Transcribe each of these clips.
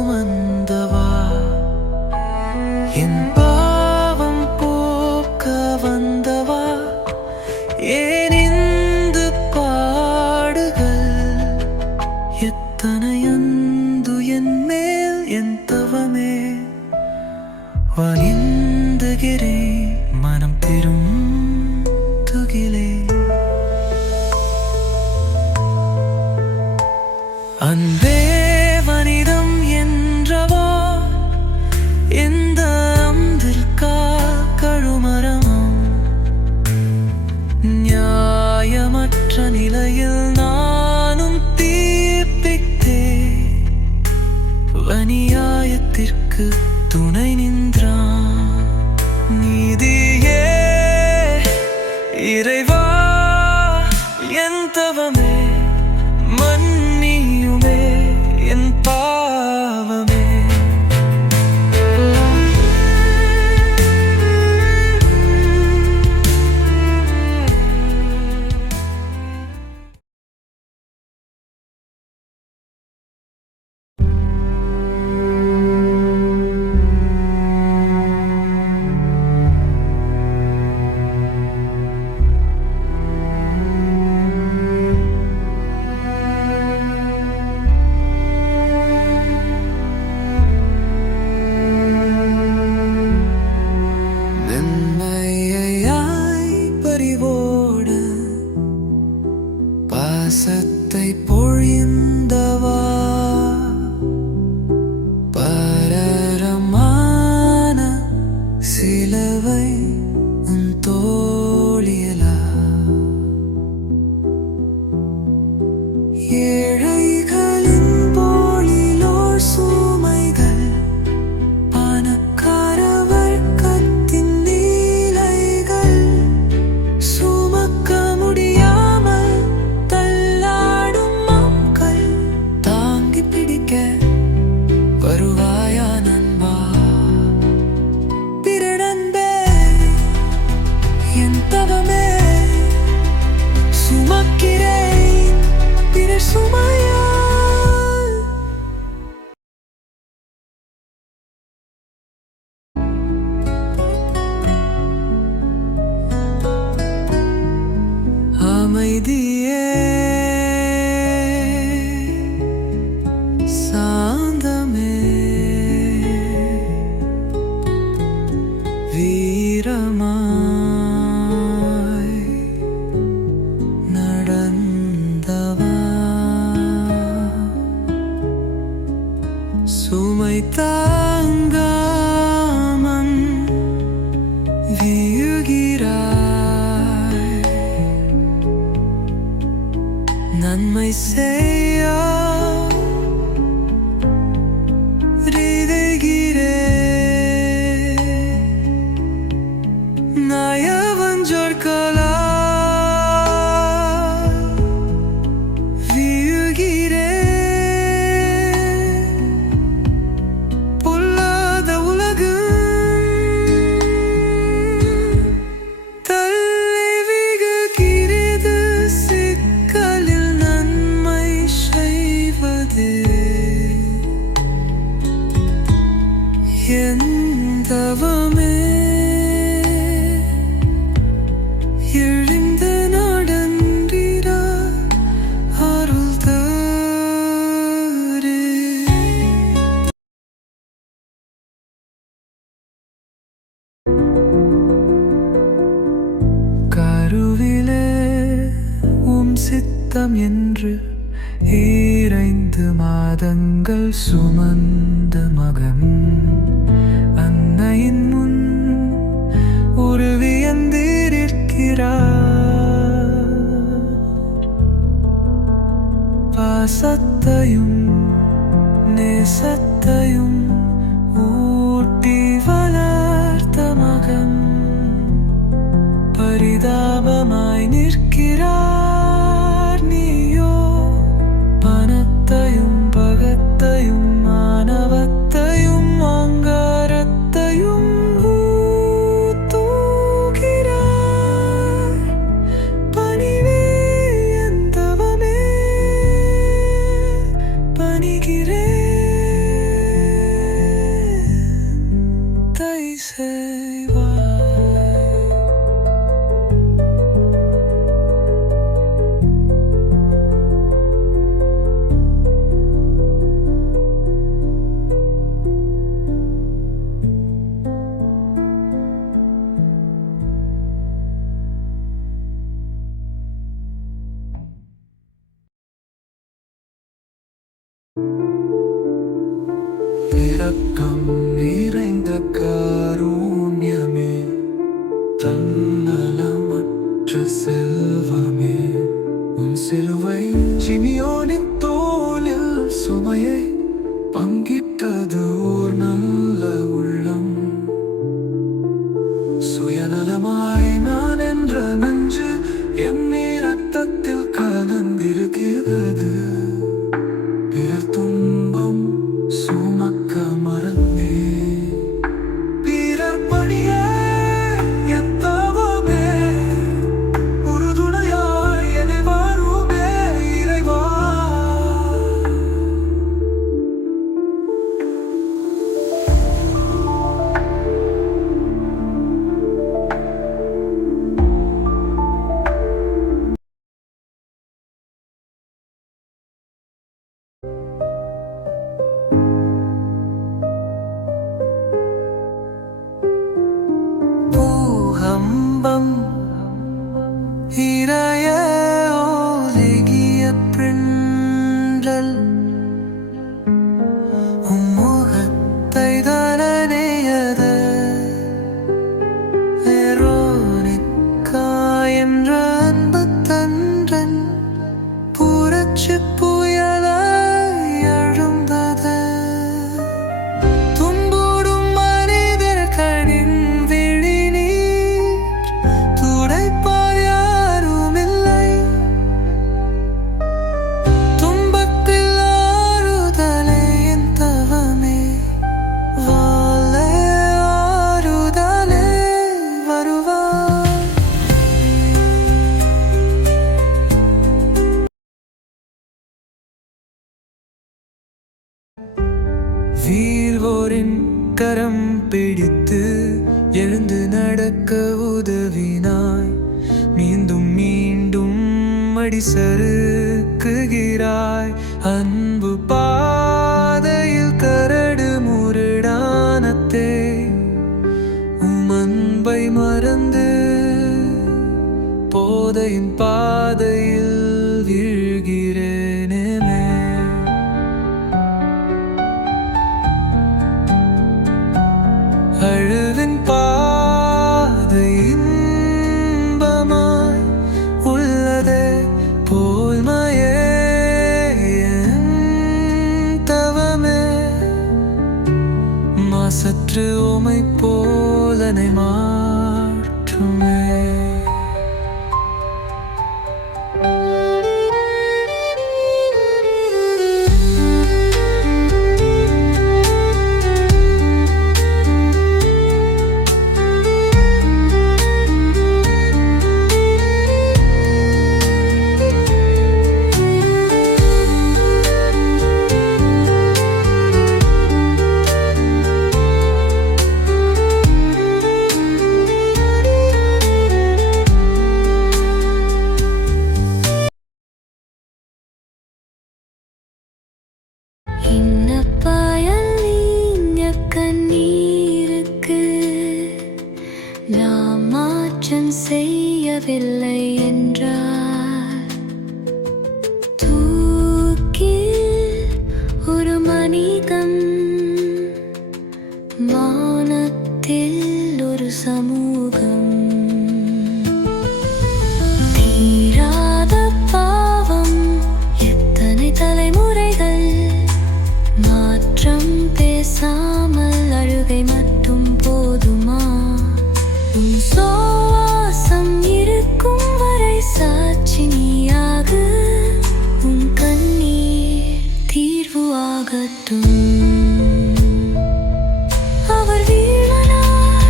சுமந்தவா என் பாவம் போக்க வந்தவா ஏன் இந்த பாடுகள் எத்தனை அந்து என் மேல் என் தவமே வலிந்துகிறேன் மனம் திருந்துகிலே அன்பே வனிதம் என்றவா எந்த அம்பிற்கா கழுமரம் நியாயமற்ற நிலையில் நானும் தீர்ப்பித்தே வனியாயத்திற்கு துணை நின்றான் நீதியே இறைவா என் தவமே மன்னியுமே என் பாவமே பாசத்தை பொழிந்தவா பரரமான சிலுவை உன் தோளியலா ஏழைகளின் போலிலோர் சுமைகள் பணக்கார வர்க்கத்தின் நீலைகள் சுமக்க முடியாமல் வருவாயா நண்பா பிறனன்பே என் தவமே சுமக்கிறேன் பிறர் சுமையால் அமைதியே வீரமாய் நடந்தவா சுமை தாங்காமன் வீழ்கிறாய் நன்மை செய்ய தவமே எழுந்த நடந்திரா அருள் தாரு கருவிலே சித்தம் என்று 2 மாதங்கள் சுமந்த மகன் அன்னையின் முன் உருவியந்திருக்கிறார். பாசத்தையும் நேசத்தையும் ஊட்டி வளர்த்த மகன் பரிதாபமாய் நிற்கிறார். நீயோ பணத்தையும் பகத்தையும் மானவத்தை இரக்கம் நிறைந்த காருண்யமே, தன்னலமற்ற செல்வமே, உன் சிலுவை சிமியோனின் தோளில் சுமையை பங்கிட்டது ஓர் நல்ல உள்ளம். சுயநலமாய் நான் என்ற நஞ்சு என் ரத்தத்தில் கலந்திருக்கிறது. பிறர் துன்பம் சுமக்க மறந்தே, பிறர் பணியே என் தவமே, உறுதுணையாய் என்னை வருமே இறைவா. பூகம்பம் இரைய ஒலிகிய பின்றல், உம்முகத்தை தரனையது வெரோனிக்கா என்ற அன்பு தன்றன் புரட்சி புயலாய் எழுந்தது. துன்புறும் மனிதர்களின் விழி நீர் துடைப்பார் யாருமில்லை. துன்பத்தில் ஆறுதலே என் தவமே, வாழ ஆறுதலே வருவார். வீழ்வோரின் கரம் பிடித்து எழுந்து நடக்க உதவினாய், மீண்டும் மீண்டும் அடி சறுக்குகிறாய். அன்பு பாதையில் கரடு முரடானத்தே, உம் அன்பை மறந்து போதையின் பாதையில் வீழ்கிறேனே. அழுவின் பாதை இன்பமாய் உள்ளதே, போல்மையே என் தவமே, மாசற்று உமை போலனை மாற்றுமே. இன்னப்பாயல் நீங்க கண்ணீருக்கு நாம் மாற்றம் செய்யவில்லை என்றார். தூக்கில் ஒரு மனிதன், மானத்தில் ஒரு சமூகம், தீராத பாவம் எத்தனை தலைமுறைகள், மாற்றம் பேசாமல் அழுகை மட்டும் போதுமா? உன் சுவாசம் இருக்கும் வரை சாட்சி நீயாகு, உன் கண்ணீர் தீர்வு ஆகட்டும். அவர் வீழ்வனார்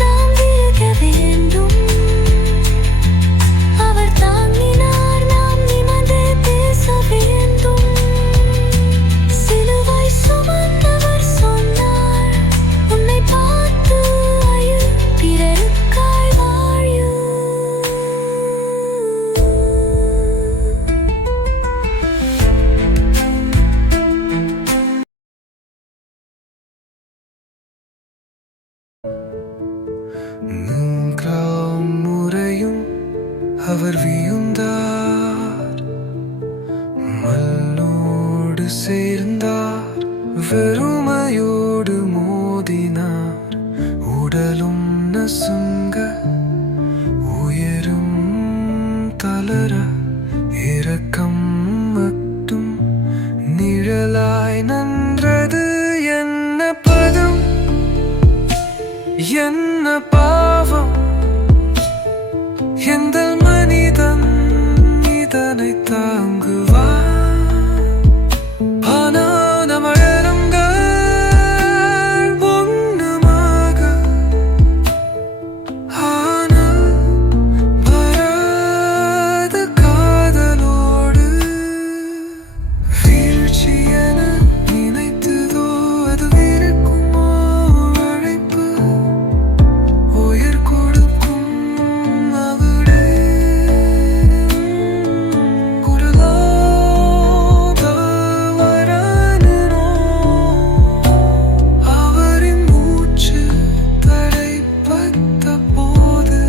நாம் வீழ்க வேண்டும், அவர் தாங்கினார் நாம் நிமிர்ந்தே பேச வேண்டும். சிலுவை சுமந்தவர் சொன்னார், உன்னை பார்த்து அழு, பிறருக்காய் வாழு. முறையும் அவர் வியுந்தார், மண்ணோடு சேர்ந்தார், வெறுமையோடு என்ன பாவம் எந்த மனிதன் இதனை தாங்குவான்? ஆனா நம்ம எண்ணங்கள் ஒண்ணுமாக ஆனால் வராத காதலோடு வீழ்ச்சி என நினைத்ததோ அது இருக்குமோ அழைப்பு உயிர் கொடுக்கும் அவளே குரலாக வரானோ அவரின் மூச்சு தடைப்பட்ட போது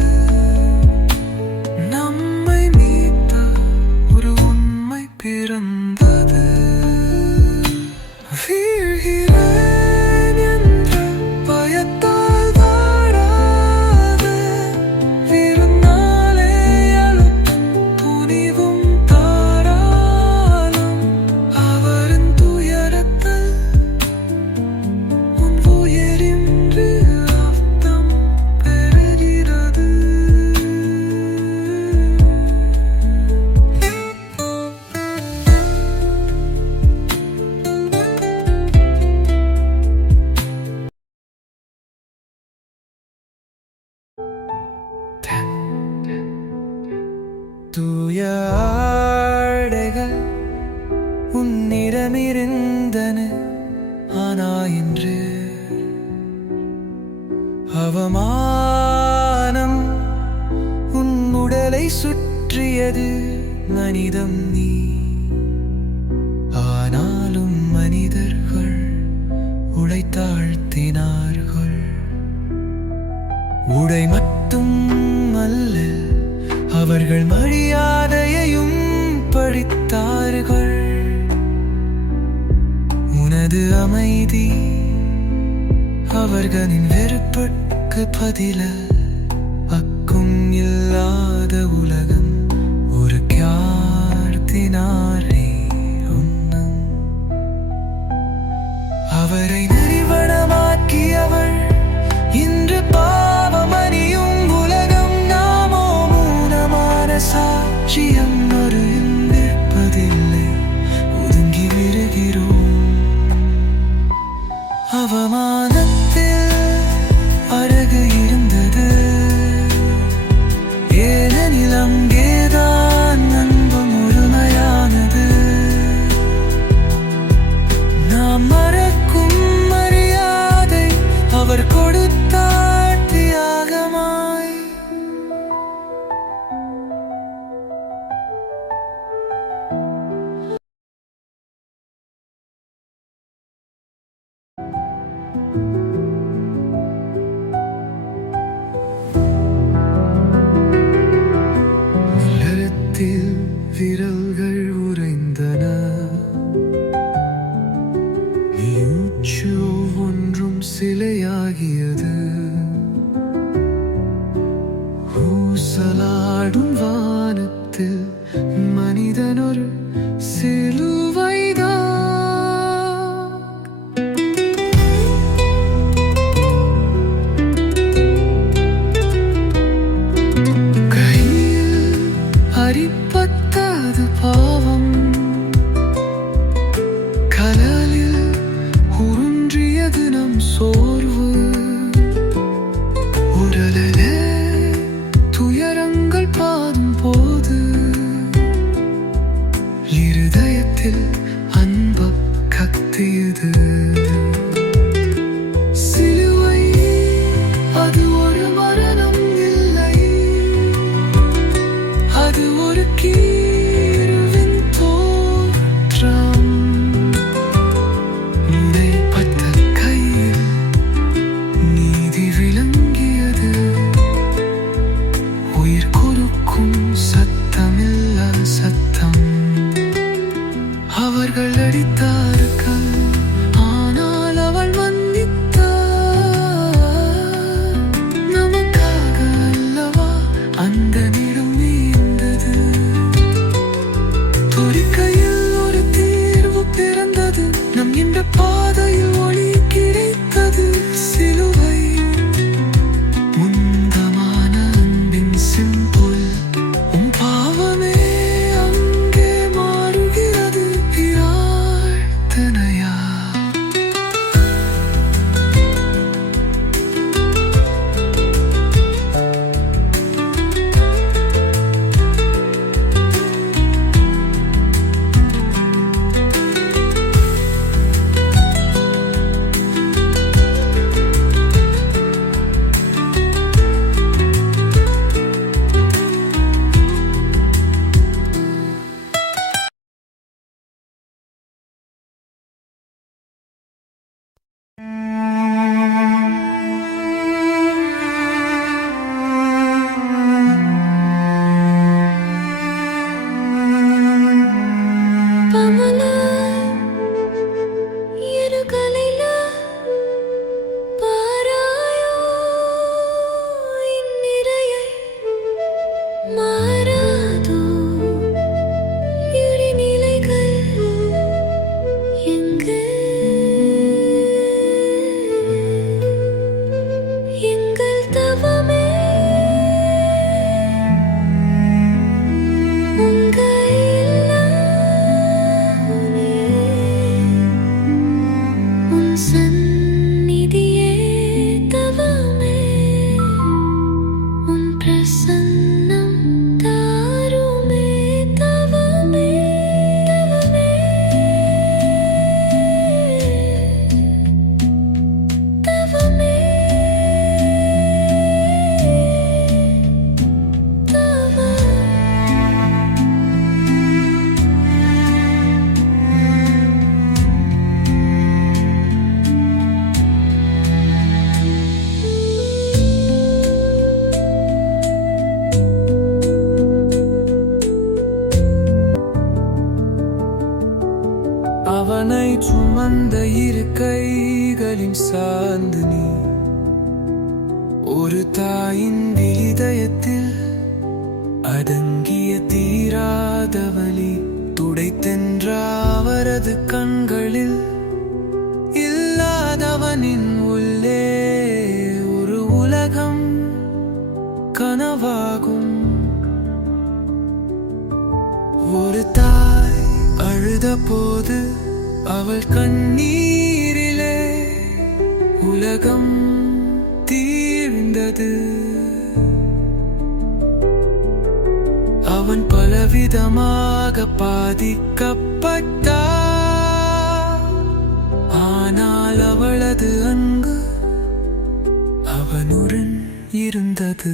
நம்மை மீட்ட ஒரு உண்மை பிறந்தது. வீழ்கிறேன் என்ற பயத்தால் வாராத விருந்தாலே அழுத்தும் துணிவும் தாராளம் அவரின் துயரத்தில் உன் உயிரின்று அர்த்தம் பெறுகிறது. தூய ஆடைகள் உன்னிடமிருந்தன, ஆனா இன்று அவமானம் உன் உடலை சுற்றியது. மனிதம் நீ, ஆனாலும் மனிதர்கள் உடைத்தாழ்த்தினார்கள். உடை மட்டும் அல்ல, அவர்கள் மரியாதையையும் பழித்தார்கள். உனது அமைதி அவர்களின் வெறுப்புக்கு பதில அக்கும் இல்லாத உலகம் ஒரு கியார்த்தினாரே உன்னம். அவரை நிறுவனமாக்கியவள் இன்று பாவமணியும் உலகம். நாமோ மூலமான சாட்சியம் ஒரு நிற்பதில்லை, ஒதுங்கி விடுகிறோம். அவமானத்தில் அழகு இருந்தது, ஏனெனில் அங்கேதான் அன்பு முழுமையானது. நாம் மறக்கும் மரியாதை அவர் கொடுத்தார் தியாகமாய். நிலத்தில் விரல்கள் உறைந்தன, மூச்சு ஒவ்வொன்றும் சிலையாகியது. ஊசலாடும் வானத்தில் மனிதன் ஒரு சிலுவைதான். கையில் அரிப்பட்டது பாவம், கலலில் உருன்றியது நம் சோர்வு. அந்த இரு கைகளின் சார்ந்து நீ ஒரு தாயின் இதயத்தில் அடங்கிய தீராத வலி துடைத்தென்ற அவரது கண்களில் இல்லாதவனின் உள்ளே ஒரு உலகம் கனவாகும். ஒரு தாய் அழுத போது அவள் கண்ணீரிலே உலகம் தீர்ந்தது. அவன் பலவிதமாக பாதிக்கப்பட்டான், ஆனால் அவளது அன்பு அவனுடன் இருந்தது.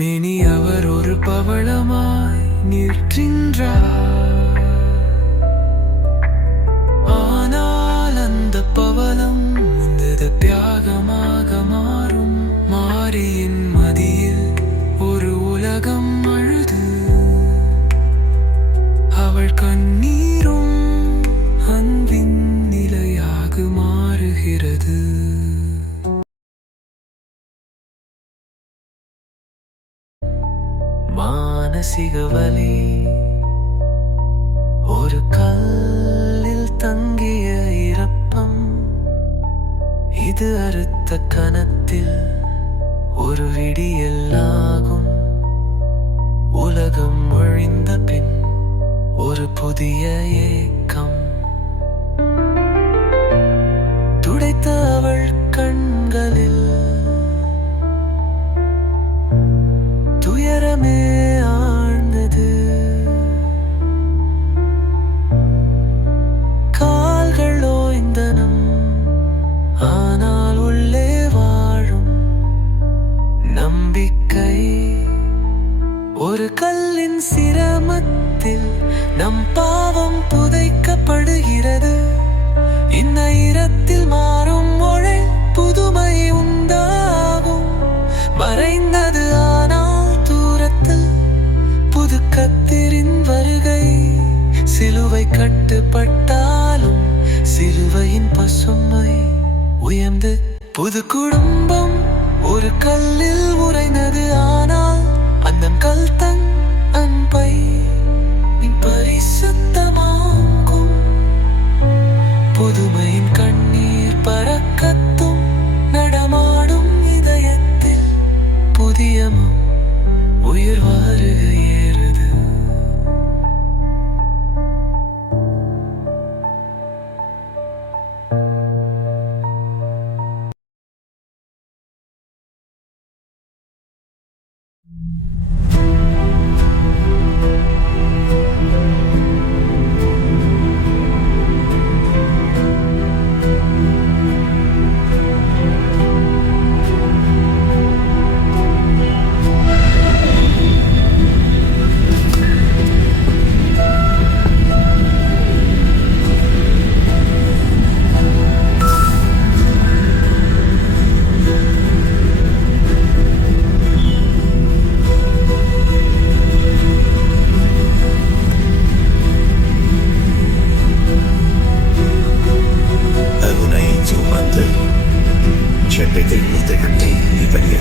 மேனி அவர் ஒரு பவளமாய் நிற்கின்றார், ஆனால் அந்த பவளம் முந்தது தியாகமாக மாறும். மாரியின் மதியில் ஒரு உலகம் அழுது, அவள் கண்ணீரும் அன்பின் நிலையாக மாறுகிறது. மானசிக வலி ஒரு கல்லில் தங்கிய இரப்பம், இது அறுத்த கணத்தில் ஒரு விடியலாகும். உலகம் ஒழிந்த பின் ஒரு புதிய ஏக்கம் துடைத்த அவள் கண்களில் துயரமே ஆழ்ந்தது. கால்கள் ஓய்ந்தனம், ஆனால் உள்ளே வாழும் நம்பிக்கை. ஒரு கல்லின் சிரமத்தில் நம் பாவம் புதைக்கப்படுகிறது. இந்நேரத்தில் மாறும் மொழி புதுமை உண்டாகும். மறைந்தது ஆனால் தூரத்தில் புது கத்திரின் வருகை. சிலுவை கட்டுப்பட்டாலும் சிலுவையின் பசுமை உயர்ந்து புது குடும்பம் ஒரு கல்லில் உறைந்தது. ஆனால் அந்த கல் தன் அன்பை பரிசுத்தமாக்கும். புதுமையின் கண்ணீர் பறக்கத்தும் நடமாடும் இதயத்தில் புதிய உயிர் வருக ஏறுது. C'è per te, i veri e